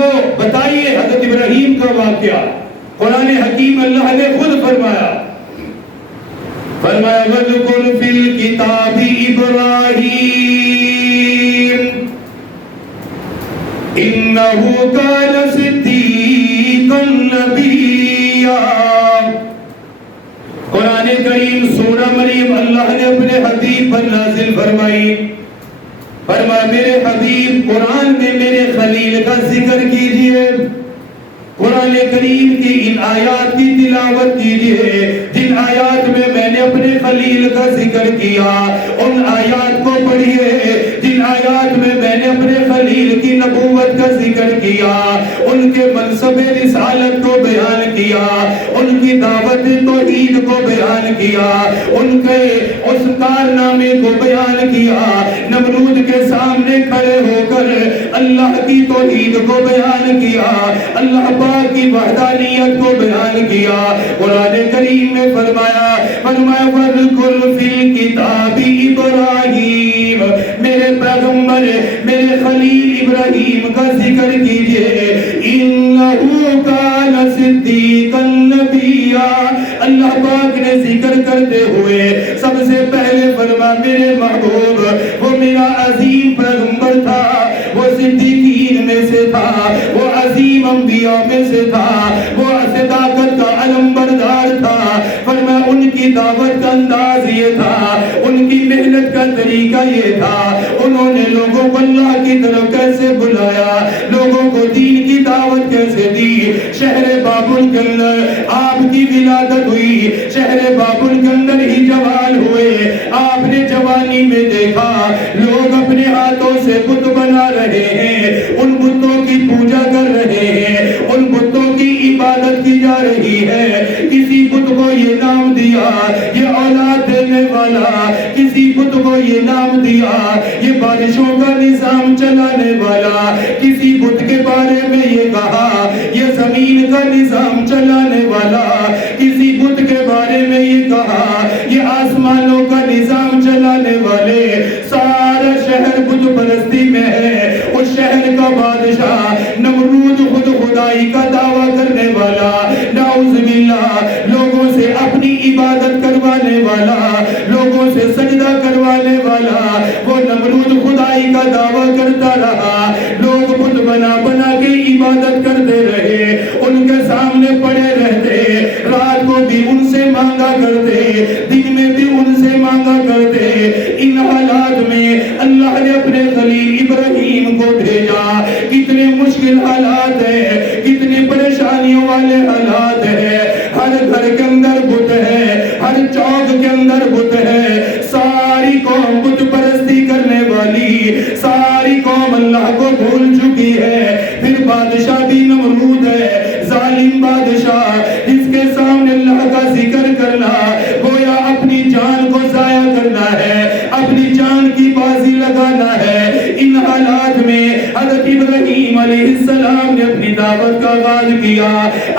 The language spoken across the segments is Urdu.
کو بتائیے حضرت ابراہیم کا واقعہ قرآن حکیم اللہ نے خود فرمایا وَاذْكُرْ فِي الْكِتَابِ إِبْرَاهِيمَ إِنَّهُ كَانَ صِدِّيقًا نَبِيًّا۔ قرآن کریم سورہ مریم اللہ نے اپنے حبیب پر نازل فرمائی، فرمایا میرے حبیب قرآن میں میرے خلیل کا ذکر کیجئے، قرآن کریم کی ان آیات کی تلاوت کیجئے جن آیات میں میں نے اپنے خلیل کا ذکر کیا، ان آیات کو پڑھیے جن آیات میں میں نے اپنے خلیل کی نبوت کا ذکر کیا، ان کے منصب رسالت کو بیان کیا، ان کی دعوت توحید کو بیان کیا، ان کے اس کارنامے کو بیان کیا، نمرود کے سامنے کھڑے ہو کر اللہ کی توحید کو بیان کیا، اللہ پاک کی وحدانیت کو بیان کیا۔ قرآن کریم میں فرمایا وَاذْكُرْ فِي الْكِتَابِ إِبْرَاهِيمَ، میرے پیغمبر میرے خلیل ابراہیم کا ذکر کیجئے، إِنَّهُ كَانَ صِدِّيقًا نَبِيًّا۔ اللہ پاک نے ذکر کرتے ہوئے سب سے پہلے فرما میرے محبوب وہ میرا عظیم پیغمبر تھا، وہ صدیقین میں سے تھا، وہ عظیم انبیاء میں سے تھا، وہ صداقت کا علم بردار تھا۔ فرما ان کی دعوت کا انداز یہ تھا، ان کی محنت کا طریقہ یہ تھا، انہوں نے لوگوں کو اللہ کی طرف کیسے بلایا، لوگوں کو دین کی دعوت کیسے دی۔ شہر بابل کے اندر آپ کی ولادت ہوئی، شہر بابل کے اندر ہی جوان ہوئے، آپ نے جوانی میں دیکھا لوگ اپنے ہاتھوں سے بت بنا رہے ہیں، ان بتوں کی پوجا کر رہے ہیں، ان بتوں کی عبادت کی جا رہی ہے۔ کسی بت کو یہ نام دیا یہ اولاد دینے والا، کسی بت کو یہ نام دیا یہ بارشوں کا نظام چلانے والا، کسی بت کے بارے میں یہ کہا یہ زمین کا نظام چلانے والا، کسی بت کے بارے میں یہ کہا یہ آسمانوں کا نظام چلانے والے۔ سارا شہر بت پرستی میں ہے، اس شہر کا بادشاہ نمرود خود خدائی کا دعویٰ کرنے والا، نعوذ باللہ لوگوں سے اپنی عبادت کروانے والا، لوگوں سے سجدہ کروانے والا، وہ نمرود خدائی کا دعویٰ کرتا رہا، لوگ بت بنا بنا کے عبادت کرتے رہے، ان کے سامنے پڑے رہتے، رات کو بھی ان سے مانگا کرتے، دن میں بھی ان سے مانگا کرتے۔ ان حالات میں اللہ نے اپنے خلیل ابراہیم کو بھیجا۔ کتنے مشکل حالات ہیں، کتنی پریشانیوں والے حالات ہیں، ہر گھر کے اندر بت ہے، ہر چوک کے اندر بت ہے، ساری قوم بت پرستی کرنے والی، ساری قوم اللہ کو بھول چکی ہے۔ پھر بادشاہ بھی نمرود ہے، ظالم بادشاہ، جس کے سامنے اللہ کا ذکر کرنا گویا اپنی جان کو ضائع کرنا ہے، اپنی جان کی بازی لگانا ہے۔ ان حالات میں حضرت ابراہیم علیہ السلام نے اپنی دعوت کا آغاز کیا،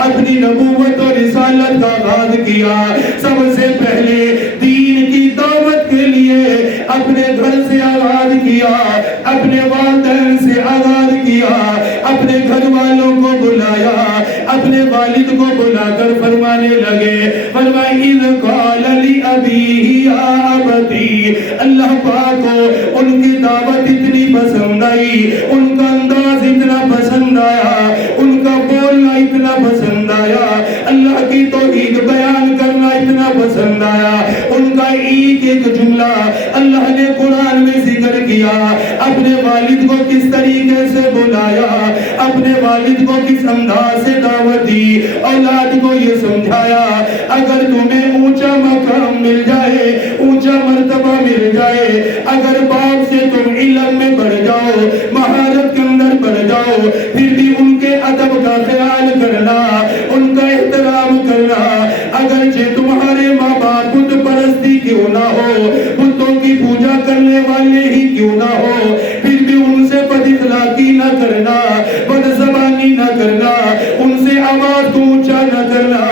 اپنی نبوت اور رسالت کا آغاز کیا۔ سب سے پہلے دین کی دعوت کے لیے اپنے گھر سے آغاز کیا، اپنے والدین سے آغاز کیا، اپنے گھر والوں کو بلایا، اپنے والد کو بلا کر فرمانے لگے، فرمایا اذ قال لأبیہ یا ابتی۔ اللہ پاک کو ان کی دعوت اتنی پسند آئی، ان کا انداز اتنا پسند آیا، ان کا بولنا اتنا پسند آیا، اللہ کی توحید بیان کرنا اتنا پسند آیا، ان کا ایک ایک جملہ اللہ نے قرآن میں ذکر کیا، اپنے والد کو کس طریقے سے بلایا، اپنے والد کو کس انداز سے دعوت دی، اولاد کو یہ سمجھایا اگر تمہیں اونچا مقام مل جائے، اونچا مرتبہ مل جائے، اگر باپ سے تم علم میں بڑھ جاؤ، مہارت کے اندر بڑھ جاؤ، پھر بھی ان کے ادب کا خیال کرنا، ان کا احترام کرنا، اگرچہ تمہارے ماں باپ بت پرستی کیوں نہ ہو، بتوں کی پوجا کرنے والے ہی کیوں نہ ہو، پھر بھی ان سے بد اخلاقی نہ کرنا، بد زبانی نہ کرنا، ان سے آواز کو اونچا نہ کرنا،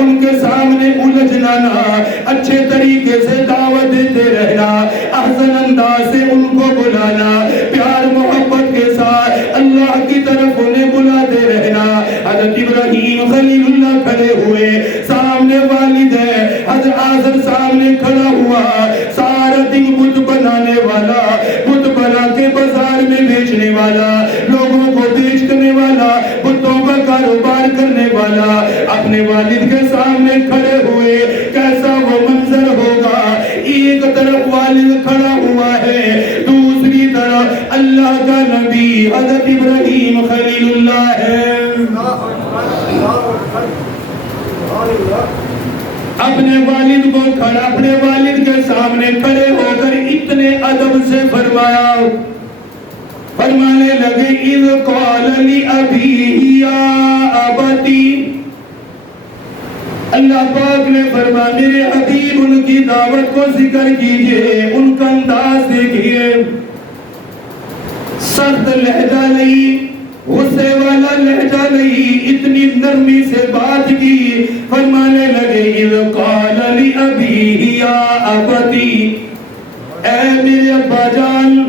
ان کے سامنے الجھنا نہ، اچھے طریقے سے دعوت دیتے رہنا، احسن انداز سے ان کو بلانا، پیار محبت کے ساتھ اللہ کی طرف انہیں والا, بتوں کا کاروبار کرنے والا اپنے والد کے سامنے کھڑے ہوئے, کیسا وہ منظر ہوگا. ایک طرف والد کھڑا ہوا ہے, دوسری طرف اللہ کا نبی حضرت ابراہیم خلیل اللہ ہے. اپنے والد کو کھڑا, اپنے والد کے سامنے کھڑے ہو کر اتنے ادب سے فرمایا, فرمانے لگے اذ قال لأبیہ یا ابتی. اللہ پاک نے فرمایا میرے حبیب ان کی دعوت کو ذکر کیجئے, ان کا انداز دیکھیے, سخت لہجہ نہیں, غصے والا لہجہ نہیں, اتنی نرمی سے بات کی. فرمانے لگے اذ قال لأبیہ یا ابتی, اے میرے ابا جان,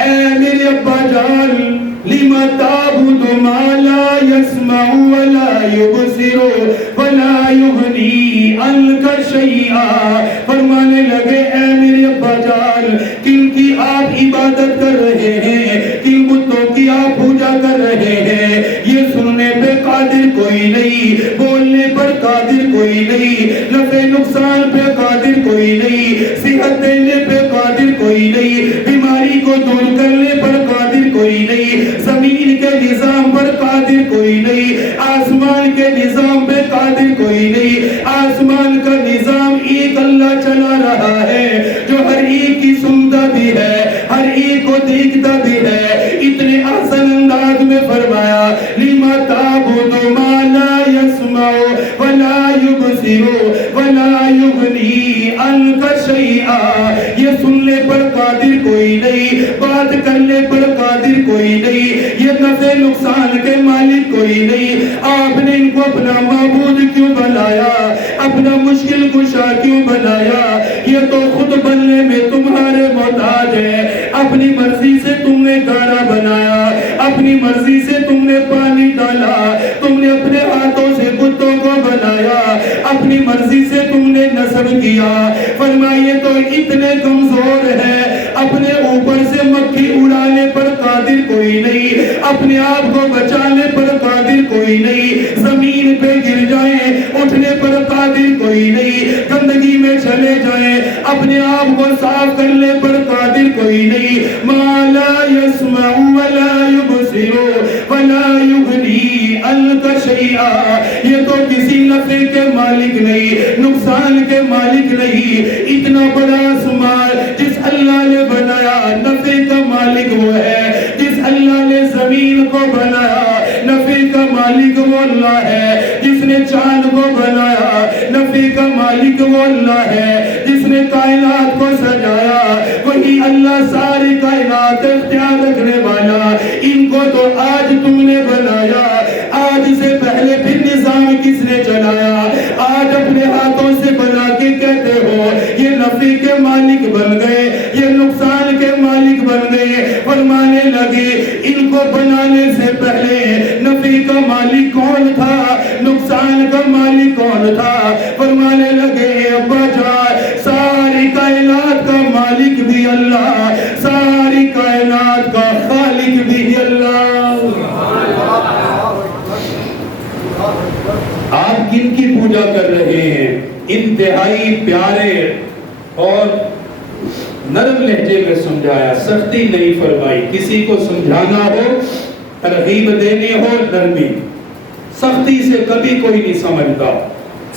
اے میرے ابا جان, لما تعبد ما لا يسمع ولا يبصر ولا يغني عنك شيئا. فرمانے لگے اے میرے ابا جان, کن کی آپ عبادت کر رہے ہیں, کن بتوں کی آپ پوجا کر رہے ہیں, یہ سننے پہ قادر کوئی نہیں, بولنے پر قادر کوئی نہیں, نفع نقصان پہ قادر کوئی نہیں, صحت دینے پہ قادر کوئی نہیں, بیماری کو دور کرنے پر قادر کوئی نہیں, زمین کے نظام پر قادر کوئی نہیں, آسمان کے نظام پہ قادر کوئی نہیں. آسمان کا نظام ایک اللہ چلا رہا ہے جو ہر ایک کی سنتا بھی ہے, ہر ایک کو دیکھتا بھی ہے. اتنے آسان انداز میں فرمایا لما تعبد ما لا يسمع ولا يبصر ولا يغني عنك شيئا. یہ سننے پر قادر کوئی نہیں, بات کرنے پر قادر کوئی نہیں, یہ نفع نقصان کے مالک کوئی نہیں. آپ نے ان کو اپنا معبود کیوں بنایا, اپنا مشکل کشا کیوں بنایا؟ یہ تو خود بننے میں تمہارے محتاج ہے. اپنی مرضی سے تم نے گاڑا بنایا, اپنی مرضی سے تم نے پانی ڈالا, تم نے اپنے ہاتھوں سے بتوں کو بنایا, اپنی مرضی سے تم نے نصب کیا. فرمائیے تو اتنے کمزور ہے, اپنے اوپر سے مکھی اڑانے پر قادر کوئی نہیں, اپنے آپ کو بچانے پر قادر کوئی نہیں, زمین پہ گر جائیں اٹھنے پر قادر کوئی نہیں, گندگی میں چلے جائیں اپنے آپ کو صاف کرنے پر قادر کوئی نہیں. ما لا يسمع ولا يبصر ولا يغني عنك شيئا. یہ تو کسی نفع کے مالک نہیں, نقصان کے مالک نہیں. اتنا بڑا آسمان جس اللہ نے بنایا, نفع کا مالک وہ ہے. جس اللہ نے زمین کو بنایا, نفع کا مالک وہ اللہ ہے. جس نے چاند کو بنایا, نفع کا مالک وہ اللہ ہے. جس نے کائنات کو سجایا, وہی اللہ ساری کائنات اختیار رکھنے والا. ان کو تو آج تم نے بنایا, آج سے پہلے پھر نظام کس نے چلایا؟ آج اپنے ہاتھوں سے بنا کے کہتے ہو یہ نفع کے مالک بن گئے, یہ نقصان کے مالک بن گئے. فرمانے لگے ان کو بنانے سے پہلے نفع کا مالک کون تھا, نقصان کا مالک کون تھا؟ فرمانے لگے ابا جان, ساری کائنات کا مالک بھی اللہ, ساری کائنات کا خالق بھی اللہ. آپ کن کی پوجا کر رہے ہیں؟ انتہائی پیارے اور نرم لہجے میں سمجھایا, سختی نہیں فرمائی. کسی کو سمجھانا ہو, ترغیب دینی ہو, نرمی. سختی سے کبھی کوئی نہیں سمجھتا,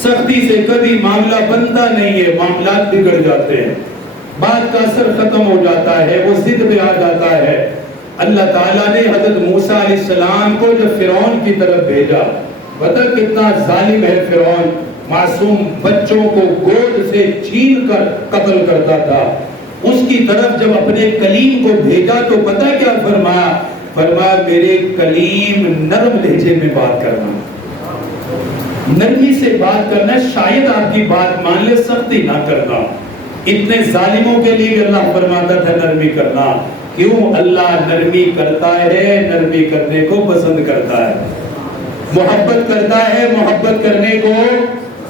سختی سے کبھی معاملہ بنتا نہیں ہے, معاملات بگڑ جاتے ہیں, بات کا اثر ختم ہو جاتا ہے, وہ ضد پہ آ جاتا ہے. اللہ تعالیٰ نے حضرت موسیٰ علیہ السلام کو جب فرعون کی طرف بھیجا, پتہ کتنا ظالم ہے فرعون, معصوم بچوں کو گود سے چھین کر قتل کرتا تھا. اس کی طرف جب اپنے کلیم کو بھیجا تو پتہ کیا فرمایا؟ فرمایا میرے کلیم نرم لہجے میں بات کرنا, نرمی سے بات کرنا, شاید آپ کی بات مان لے, سختی نہ کرنا. اتنے ظالموں کے لیے اللہ فرماتا تھا نرمی کرنا. کیوں؟ اللہ نرمی کرتا ہے, نرمی کرنے کو پسند کرتا ہے, محبت کرتا ہے, محبت کرنے کو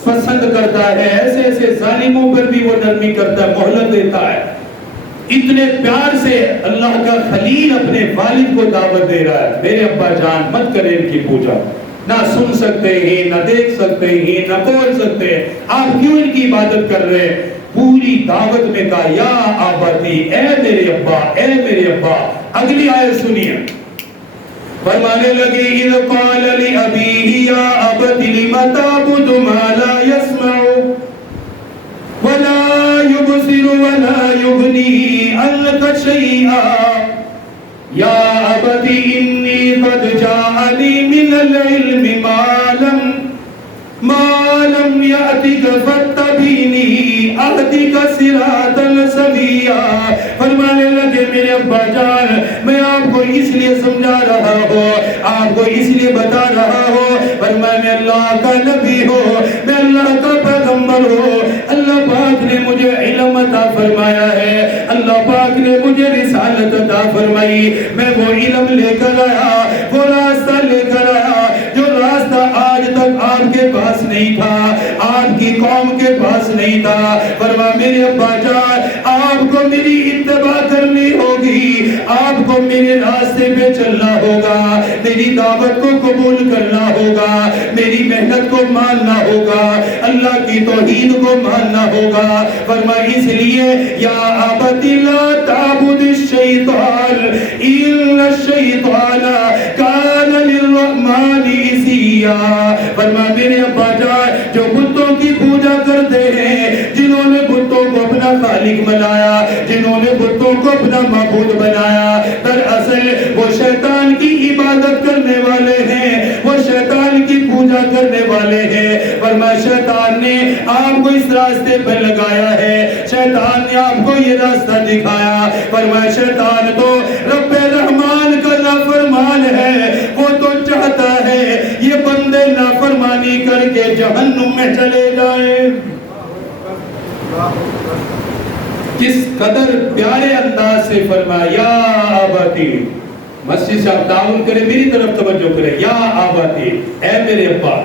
پسند کرتا ہے. ایسے ایسے ظالموں پر بھی وہ نرمی کرتا ہے, مہلت دیتا ہے. اتنے پیار سے اللہ کا خلیل اپنے والد کو دعوت دے رہا ہے، میرے ابا جان مت کریں ان کی پوجا، نہ سن سکتے ہیں، نہ دیکھ سکتے ہیں، نہ بول سکتے ہیں، آپ کیوں ان کی عبادت کر رہے ہیں؟ پوری دعوت میں کہا یا آباتی، اے میرے ابا، اے میرے ابا۔ اگلی آیت سنیے، فرمانے لگے اذ قال لأبیہ یا ابت لم تعبد ما لا يسمع ولا يبصر ولا يغني عنك شيئا یا ابت انی قد جاءنی من العلم ما لم یأتک فاتبعنی اہدک صراطا سویا۔ فرمانے لگے میرے ابا جان میں آپ کو اس لیے سمجھا رہا ہوں، آپ کو اس لیے بتا رہا ہوں، فرمایا میں اللہ کا نبی ہوں، میں اللہ کا پیغمبر ہوں، اللہ پاک نے مجھے علم عطا فرمایا ہے، اللہ پاک نے مجھے رسالت عطا فرمائی، میں وہ علم لے کر آیا، وہ راستہ لے کر آیا جو راستہ آج تک آپ کے پاس نہیں تھا، آپ کی قوم کے پاس نہیں تھا۔ فرمایا میرے ابا جان آپ کو میری اتباع کرنی ہوگی، آپ کو میرے راستے پہ چلنا ہوگا، میری دعوت کو قبول کرنا ہوگا، میری محنت کو ماننا ہوگا، اللہ کی توحید کو ماننا ہوگا۔ فرمایا اس لیے یا ابت لا تعبد الشیطان ان الشیطان کان للرحمن عصیا۔ فرمایا میرے ابا جان جو بتوں کی پوجا کرتے ہیں، جنہوں نے بتوں کو اپنا خالق بنایا، جنہوں نے بتوں کو اپنا معبود بنایا، دراصل وہ شیطان کی عبادت کرنے والے ہیں، وہ شیطان کی پوجا کرنے والے ہیں۔ فرمایا شیطان نے آپ کو اس راستے پر لگایا ہے، شیطان نے آپ کو یہ راستہ دکھایا۔ فرمایا شیطان تو رب رحمان کا نافرمان ہے، وہ تو چاہتا ہے یہ بندے نافرمانی کر کے جہنم میں چلے جائیں۔ کس قدر پیارے انداز سے فرمایا یا آباتی، مسجد سے آپ تعاون کریں، میری طرف توجہ کریں، یا آباتی اے میرے ابا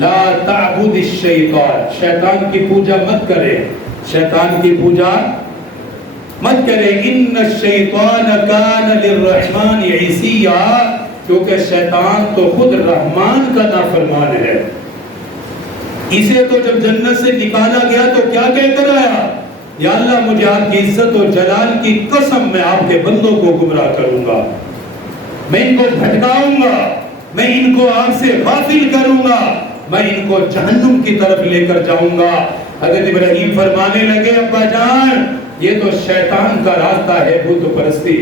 لا تعبد الشیطان، شیطان کی پوجا مت کرے، شیطان کی پوجا مت کرے، ان الشیطان کان للرحمن عصیا، کیونکہ شیطان تو خود رحمان کا نافرمان ہے۔ اسے تو جب جنت سے نکالا گیا تو کیا کہہ کر آیا؟ یا اللہ مجھے آپ کی عزت و جلال کی قسم میں آپ کے بندوں کو گمراہ کروں گا، میں ان کو بھٹکاؤں گا، میں ان کو آپ سے غافل کروں گا، میں ان کو جہنم کی طرف لے کر جاؤں گا۔ حضرت ابراہیم فرمانے لگے ابا جان یہ تو شیطان کا راستہ ہے بت پرستی،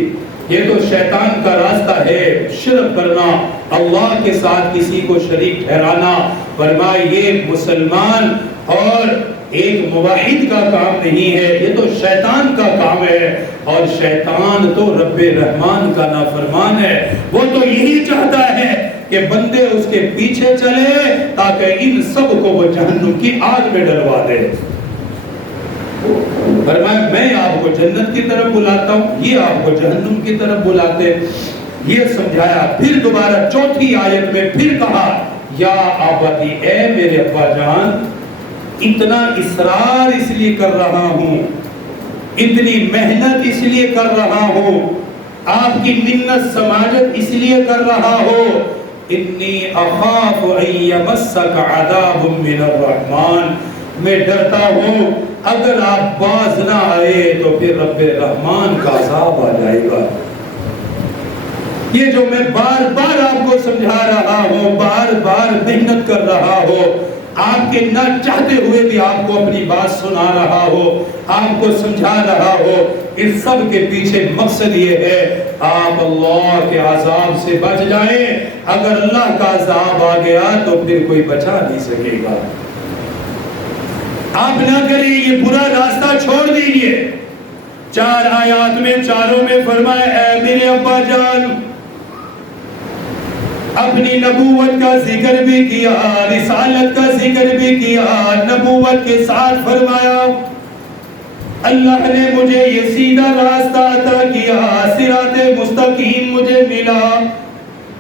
یہ تو شیطان کا راستہ ہے شرک کرنا، اللہ کے ساتھ کسی کو شریک ٹھہرانا۔ فرمایا یہ مسلمان اور ایک موحد کا کام نہیں ہے، یہ تو شیطان کا کام ہے، اور شیطان تو رب رحمان کا نافرمان ہے، وہ تو یہی چاہتا ہے کہ بندے اس کے پیچھے چلے تاکہ ان سب کو وہ جہنم کی آگ میں ڈلوا دے۔ فرمایا میں آپ کو جنت کی طرف بلاتا ہوں، یہ آپ کو جہنم کی طرف بلاتے، یہ سمجھایا۔ پھر دوبارہ چوتھی آیت میں پھر کہا یا آباتی اے میرے ابا جان، اتنا اصرار اس لیے کر رہا ہوں، اتنی محنت اس لیے کر رہا ہوں، آپ کی منت سماجت اس لیے کر رہا ہوں، انی اخاف ان یمسک عذاب من الرحمن، میں ڈرتا ہوں اگر آپ باز نہ آئے تو پھر رب رحمان کا عذاب آ جائے گا۔ یہ جو میں بار بار آپ کو سمجھا رہا ہوں، بار بار محنت کر رہا ہوں، آپ کے نہ چاہتے ہوئے بھی آپ کو اپنی بات سنا رہا ہو، آپ کو سمجھا رہا ہو، اس سب کے پیچھے مقصد یہ ہے آپ اللہ کے عذاب سے بچ جائیں۔ اگر اللہ کا عذاب آ گیا تو پھر کوئی بچا نہیں سکے گا۔ آپ نہ کریں، یہ برا راستہ چھوڑ دیجئے۔ 4 آیات میں چاروں میں فرمایا اے میرے ابا جان، اپنی نبوت کا ذکر بھی کیا، رسالت کا ذکر بھی کیا، نبوت کے ساتھ فرمایا اللہ نے مجھے یہ سیدھا راستہ عطا کیا، صراط مستقیم مجھے ملا۔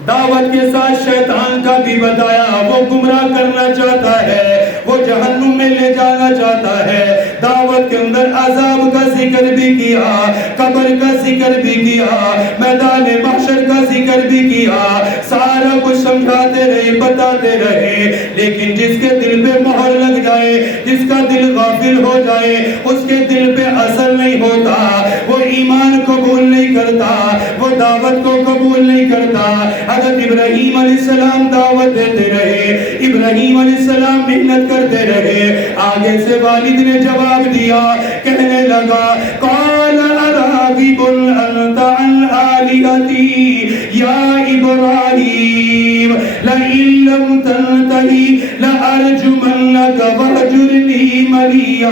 دعوت کے ساتھ شیطان کا بھی بتایا، وہ گمراہ کرنا چاہتا ہے، وہ جہنم میں لے جانا چاہتا ہے۔ دعوت کے اندر عذاب کا ذکر بھی کیا، قبر کا ذکر بھی کیا، میدان محشر کا ذکر بھی کیا، سارا کچھ سمجھاتے رہے، بتاتے رہے، لیکن جس کے دل پہ مہر لگ جائے، جس کا دل غافل ہو جائے، اس کے دل پہ اثر نہیں ہوتا، وہ ایمان قبول نہیں کرتا، وہ دعوت کو قبول نہیں کرتا۔ حضرت ابراہیم علیہ السلام دعوت دیتے رہے، ابراہیم علیہ السلام محنت کرتے رہے، آگے سے والد نے جواب دیا، کہنے لگا قال اراغب انت عن آلہتی یا ابراہیم لئن لم تنتہی لارجمنک وہجرنی ملیا۔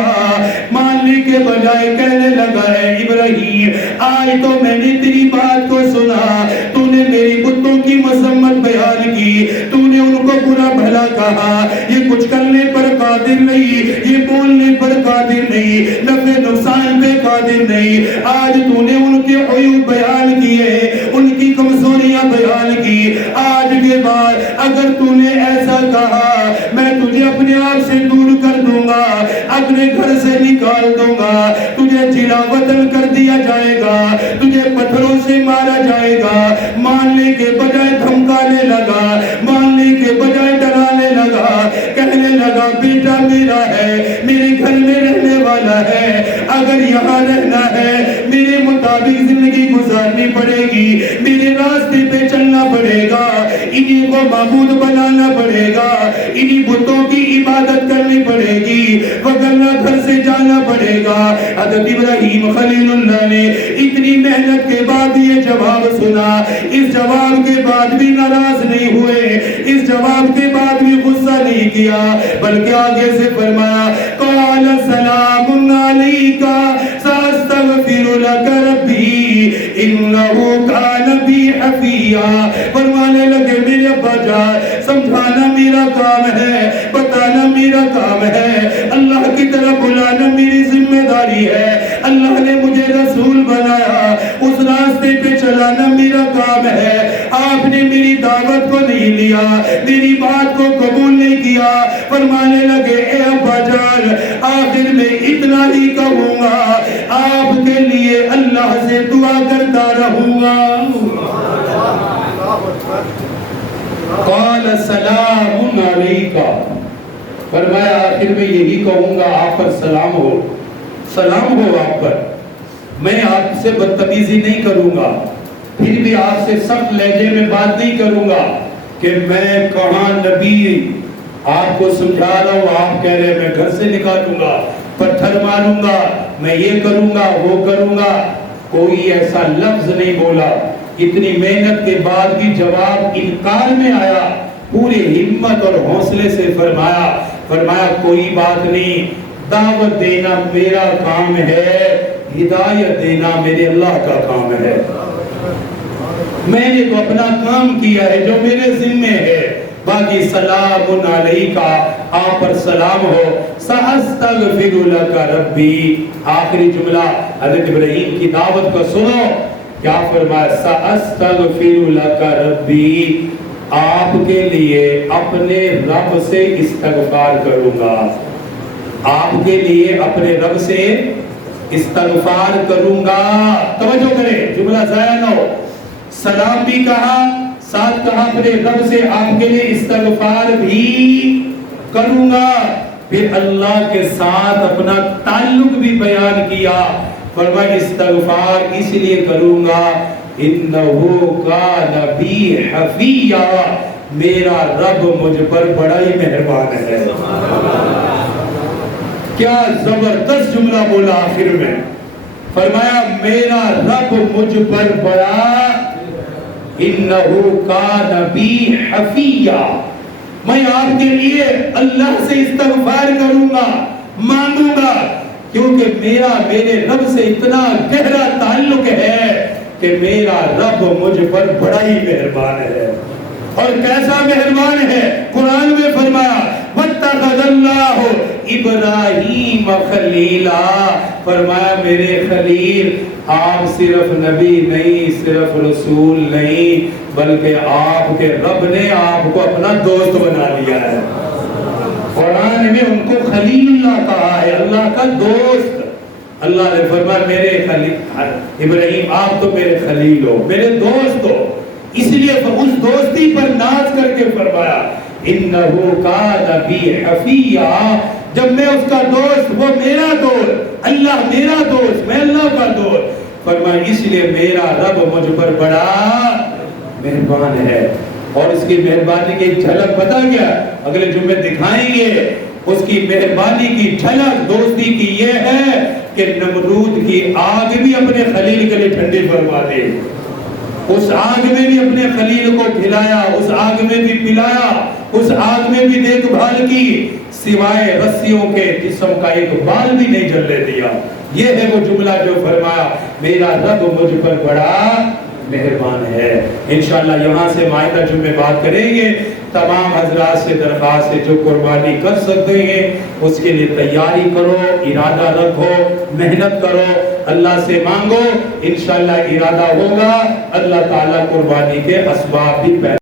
ماننے کے بجائے کہنے لگا ہے ابراہیم، آج تو میں نے تیری بات کو سنا، تو نے میری بتوں کی مذمت بیان کی، تو نے ان کو برا بھلا کہا، یہ کچھ کرنے پر قادر نہیں، یہ بولنے پر قادر نہیں، نفع نقصان پہ قادر نہیں، آج تو نے ان کے عیوب بیان کیے، ان کی کمزوریاں بیان کی، آج کے بعد اگر تو نے ایسا کہا میں تجھے اپنے آپ سے دور کر دوں گا، اپنے گھر سے نکال دوں گا، تجھے جلا وطن کر دیا جائے گا، تجھے پتھروں سے مارا جائے گا۔ ماننے کے بجائے دھمکانے لگا، ماننے کے بجائے ڈرانے لگا، کہنے لگا بیٹا میرا ہے، میرے گھر میں رہنے والا ہے، اگر یہاں رہنا ہے میرے مطابق زندگی گزارنی پڑے گی، میرے راستے پہ چلنا پڑے گا، انہیں کو معبود بنانا پڑے گا، انہیں بتوں کی عبادت کرنی پڑے گی، وگرنہ گھر سے جانا پڑے گا۔ حضرت ابراہیم خلیل اللہ نے اتنی محنت کے بعد یہ جواب سنا، اس جواب کے بعد بھی ناراض نہیں ہوئے، اس جواب کے بعد بھی غصہ نہیں کیا، بلکہ آگے سے فرمایا قال سلام علیک ساستغفر لک ربی انہ کان بی حفیا۔ فرمانے لگے میرے ابا جان، سمجھانا میرا کام ہے، بتانا میرا کام ہے، اللہ کی طرف بلانا میری ذمہ داری ہے، اللہ نے مجھے رسول بنایا، اس راستے پہ چلانا میرا کام ہے، آپ نے میری دعوت کو نہیں لیا، میری بات کو قبول نہیں کیا۔ فرمانے لگے اے ابا جان، آخر میں اتنا ہی کہوں گا، آپ کے لیے اللہ سے دعا کرتا رہوں گا۔ قال سلام علیک، فرمایا آخر میں یہی کہوں گا آپ پر سلام ہو، سلام ہو آپ پر، میں آپ سے بدتمیزی نہیں کروں گا، پھر بھی آپ سے سخت لہجے میں بات نہیں کروں گا کہ میں کہاں نبی آپ کو سمجھا رہا ہوں، آپ کہہ رہے میں گھر سے نکالوں گا، پتھر ماروں گا، میں یہ کروں گا وہ کروں گا، کوئی ایسا لفظ نہیں بولا۔ اتنی محنت کے بعد بھی جواب انکار میں آیا، پوری ہمت اور حوصلے سے فرمایا کوئی بات نہیں، دعوت دینا میرا کام ہے، ہدایت دینا میرے اللہ کا کام ہے، میں نے تو اپنا کام کیا ہے جو میرے ذمہ ہے، باقی سلام علیکہ آپ پر سلام ہو، سأستغفر لک ربی۔ آخری جملہ حضرت ابراہیم کی دعوت کو سنو، کیا فرمایا سأستغفر لک ربی، آپ کے لیے اپنے رب سے استغفار کروں گا، آپ کے لیے اپنے رب سے استغفار کروں گا۔ توجہ کریں، جملہ ضائع نہ ہو، سلام بھی کہا، ساتھ کہا اپنے رب سے آپ کے لیے استغفار بھی کروں گا، پھر اللہ کے ساتھ اپنا تعلق بھی بیان کیا، فرمایا استغفار اس لیے کروں گا انہو کان بی حفیہ، میرا رب مجھ پر بڑا ہی مہربان ہے۔ کیا زبردست جملہ بولا آخر میں، فرمایا میرا رب مجھ پر بڑا، انہو کان بی حفیہ، میں آپ کے لیے اللہ سے استغفار کروں گا، مانگوں گا، کیونکہ میرے رب سے اتنا گہرا تعلق ہے کہ میرا رب مجھ پر بڑا ہی مہربان ہے۔ اور کیسا مہربان ہے، قرآن میں فرمایا وَاتَّخَذَ اللَّهُ إِبْرَاهِيمَ خَلِيلًا، فرمایا میرے خلیل آپ صرف نبی نہیں، صرف رسول نہیں، بلکہ آپ کے رب نے آپ کو اپنا دوست بنا لیا ہے۔ قرآن میں ان کو خلیل اللہ کہا ہے، اللہ کا دوست۔ اللہ نے فرمایا میرے خلیل ابراہیم آپ تو میرے خلیل ہو، میرے دوست ہو، اس لیے اس دوستی پر ناز کر کے فرمایا انہو کان بی حفیہ، جب میں اس کا دوست، وہ میرا دوست، اللہ میرا دوست، میں اللہ کا دوست، فرمایا اس لیے میرا رب مجھ پر بڑا مہربان ہے۔ اور اس کی مہربانی کی جھلک پتہ کیا اگلے جمعے دکھائیں گے، اس کی مہربانی کی جھلک دوستی کی یہ ہے کہ نمرود کی آگ بھی اپنے خلیل کے لیے ٹھنڈی فرما دے، اس آگ میں بھی اپنے خلیل کو کھلایا، اس آگ میں بھی پلایا، اس آگ میں بھی دیکھ بھال کی، سوائے رسیوں کے جسم کا ایک بال بھی نہیں جلنے دیا۔ یہ ہے وہ جملہ جو فرمایا میرا رب مجھ پر بڑا مہربان ہے۔ انشاءاللہ یہاں سے مائدہ جمعے بات کریں گے۔ تمام حضرات سے درخواست ہے جو قربانی کر سکتے ہیں اس کے لیے تیاری کرو، ارادہ رکھو، محنت کرو، اللہ سے مانگو، انشاءاللہ ارادہ ہوگا، اللہ تعالیٰ قربانی کے اسباب بھی پیدا